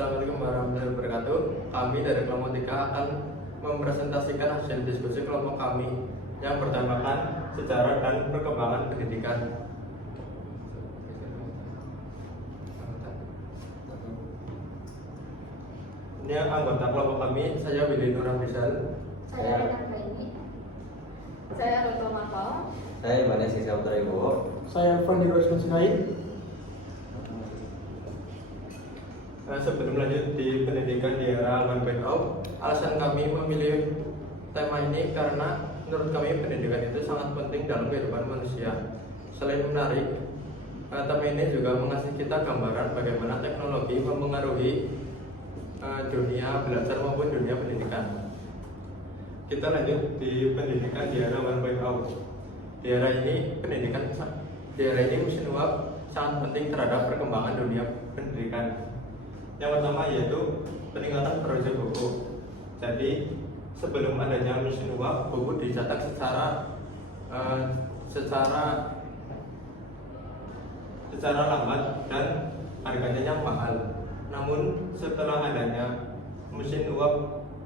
Assalamualaikum warahmatullahi wabarakatuh. Kami dari kelompok 3 akan mempresentasikan hasil diskusi kelompok kami yang bertemakan sejarah dan perkembangan pendidikan. Ini anggota kelompok kami, saya Willy Nur Afrizal. Saya Renan Baini. Saya Roto Makau. Saya Ibadah Sisa Putra Ibu. Saya Fandi Rosman Sinai. Sebelum lanjut di pendidikan di era 1.0, alasan kami memilih tema ini karena menurut kami pendidikan itu sangat penting dalam kehidupan manusia. Selain menarik, tema ini juga mengasih kita gambaran bagaimana teknologi mempengaruhi dunia belajar maupun dunia pendidikan. Kita lanjut di pendidikan di era 1.0. Di era ini mesin uap sangat penting terhadap perkembangan dunia pendidikan. Yang pertama yaitu peningkatan produksi buku. Jadi sebelum adanya mesin uap, buku dicetak secara lambat dan harganya yang mahal. Namun setelah adanya mesin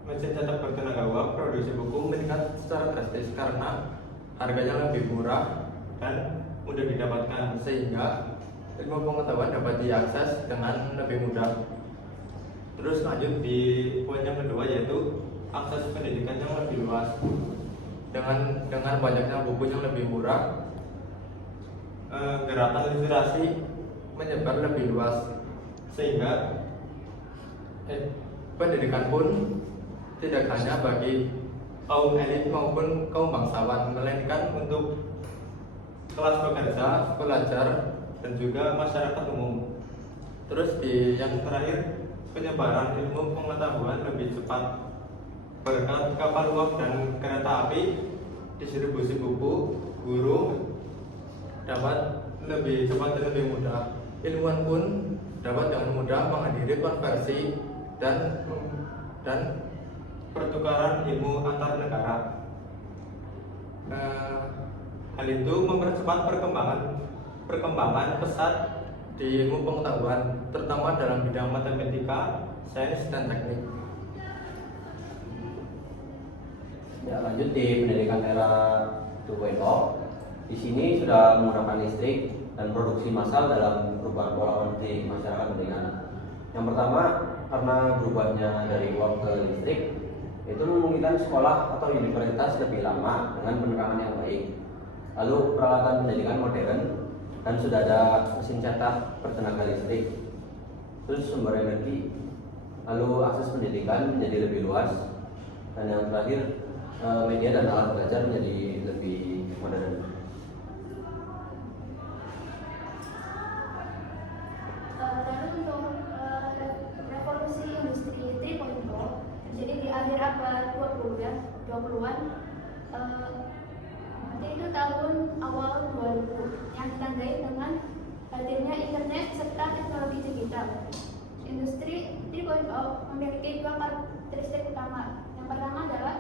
cetak bertenaga uap, produksi buku meningkat secara drastis karena harganya lebih murah dan mudah didapatkan, sehingga ilmu pengetahuan dapat diakses dengan lebih mudah. Terus lanjut di poin yang kedua yaitu akses pendidikan yang lebih luas. Dengan banyaknya buku yang lebih murah, gerakan literasi menyebar lebih luas, sehingga pendidikan pun tidak hanya bagi kaum elit maupun kaum bangsawan, melainkan untuk kelas pekerja, pelajar, dan juga masyarakat umum. Terus di yang terakhir, penyebaran ilmu pengetahuan lebih cepat berkat kapal uap dan kereta api. Distribusi buku, guru dapat lebih cepat dan lebih mudah. Ilmuwan pun dapat dengan mudah menghadiri konversi dan pertukaran ilmu antar negara. Hal itu mempercepat perkembangan pesat di ilmu pengetahuan, terutama dalam bidang matematika, sains, dan teknik. Ya, lanjut di pendidikan era 2.0. Di sini sudah menggunakan listrik dan produksi massal dalam perubahan pola di masyarakat pendidikan. Yang pertama, karena berubahnya dari uap ke listrik, itu memungkinkan sekolah atau universitas lebih lama dengan penerangan yang baik. Lalu peralatan pendidikan modern dan sudah ada mesin cetak bertenaga listrik. Terus sumber energi, lalu akses pendidikan menjadi lebih luas, dan yang terakhir media dan alat belajar menjadi lebih modern. Lalu untuk revolusi industri 3.0, jadi di akhir abad 20-an, itu tahun awal 2000 yang ditandai dengan hadirnya internet serta teknologi digital. Industri 3.0 memiliki dua karakteristik utama. Yang pertama adalah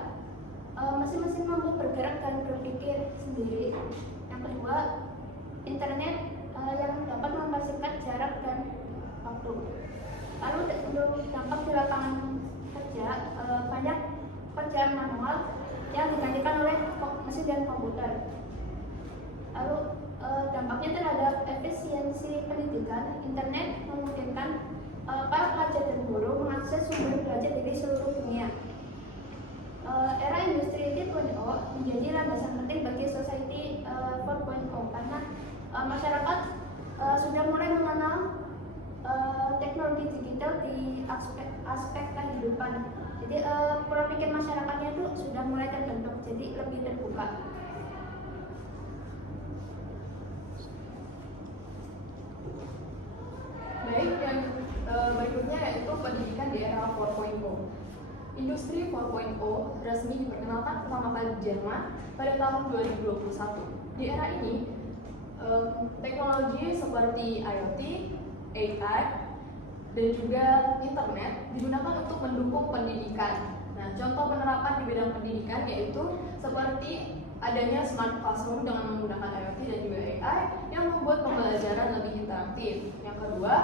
mesin-mesin mampu bergerak dan berpikir sendiri. Yang kedua, internet yang dapat mempersingkat jarak dan waktu. Lalu untuk dampak di lapangan kerja, banyak pekerjaan manual yang digantikan oleh mesin dan komputer. Lalu dampaknya terhadap efisiensi pendidikan, internet memungkinkan para pelajar dan guru mengakses sumber belajar dari seluruh dunia. Era industri 3.0 menjadi landasan penting bagi society 4.0 karena masyarakat sudah mulai mengenal teknologi digital di aspek kehidupan. Jadi pola pikir masyarakatnya itu sudah mulai terbentuk, jadi lebih terbuka. Baik, yang berikutnya yaitu pendidikan di era 4.0. Industri 4.0 resmi diperkenalkan pertama kali di Jerman pada tahun 2021. Di era ini, teknologi seperti IoT, AI, dan juga internet digunakan untuk mendukung pendidikan. Nah, contoh penerapan di bidang pendidikan yaitu seperti adanya smart classroom dengan menggunakan IoT dan juga AI yang membuat pembelajaran lebih interaktif. Yang kedua,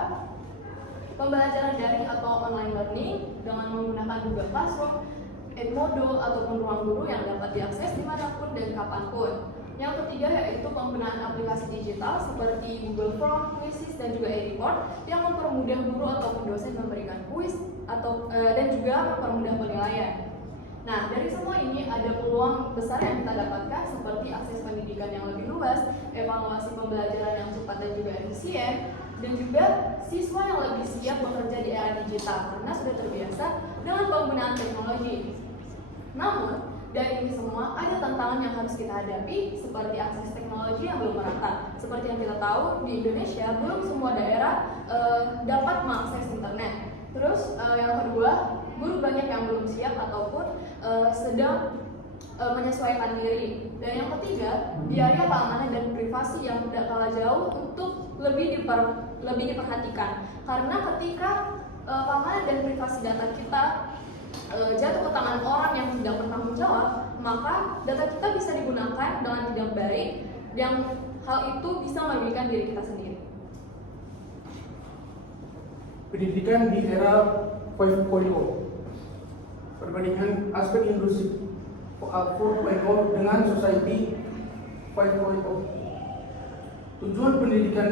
pembelajaran daring atau online learning dengan menggunakan Google Classroom, Edmodo, ataupun ruang guru yang dapat diakses dimanapun dan kapanpun. Yang ketiga yaitu penggunaan aplikasi digital seperti Google Form, Quizzes, dan juga e-report yang mempermudah guru ataupun dosen memberikan kuis dan juga mempermudah penilaian. Nah, dari semua ini ada peluang besar yang kita dapatkan seperti akses pendidikan yang lebih luas, evaluasi pembelajaran yang cepat dan juga efisien, dan juga siswa yang lebih siap bekerja di era digital karena sudah terbiasa dengan penggunaan teknologi. Namun, dari ini semua ada tantangan yang harus kita hadapi seperti akses teknologi yang belum merata. Seperti yang kita tahu di Indonesia belum semua daerah dapat mengakses internet. Terus yang kedua, guru banyak yang belum siap ataupun sedang menyesuaikan diri. Dan yang ketiga, biaya keamanan dan privasi yang tidak kalah jauh untuk lebih diperhatikan. Karena ketika keamanan dan privasi data kita jatuh ke tangan orang yang tidak bertanggung jawab, maka data kita bisa digunakan dengan tidak baik, yang hal itu bisa merugikan diri kita sendiri. Pendidikan di era 5.0. Perbandingan aspek industri 4.0 dengan society 5.0. Tujuan pendidikan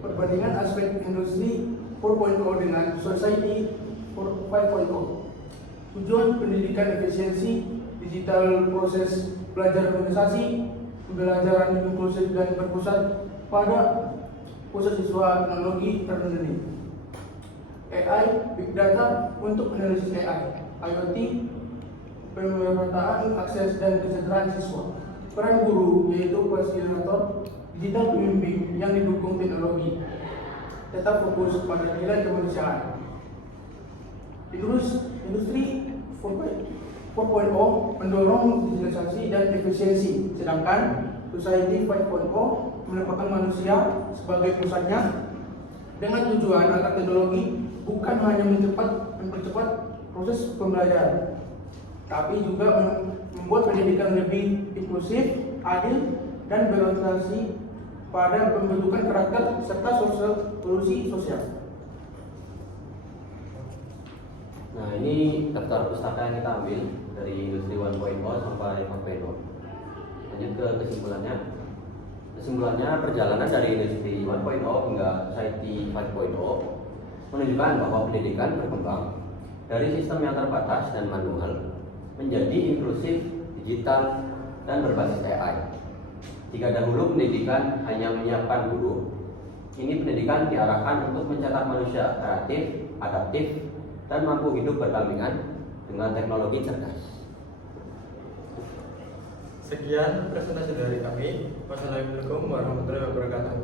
perbandingan aspek industri 4.0 dengan society 5.0. Tujuan pendidikan efisiensi, digital proses belajar organisasi, pembelajaran inklusif dan berpusat pada pusat siswa teknologi terkendali. AI, Big Data untuk analisis AI, IoT, pemerataan akses dan kesejahteraan siswa. Peran guru yaitu fasilitator digital pembimbing yang didukung teknologi. Tetap fokus pada nilai kemanusiaan. Industri 4.0 mendorong digitalisasi dan efisiensi, sedangkan Society 5.0 menempatkan manusia sebagai pusatnya dengan tujuan agar teknologi bukan hanya mempercepat proses pembelajaran, tapi juga membuat pendidikan lebih inklusif, adil, dan berorientasi pada pembentukan karakter serta solusi sosial. Nah, ini daftar pustaka yang kita ambil dari industri 1.0 sampai 4.0. Lanjut ke kesimpulannya. Kesimpulannya, perjalanan dari industri 1.0 hingga society 5.0 menunjukkan bahwa pendidikan berkembang dari sistem yang terbatas dan manual menjadi inklusif, digital, dan berbasis AI. Jika dahulu pendidikan hanya menyiapkan guru, kini pendidikan diarahkan untuk mencetak manusia kreatif, adaptif, dan mampu hidup berdampingan dengan teknologi cerdas. Sekian presentasi dari kami. Wassalamualaikum warahmatullahi wabarakatuh.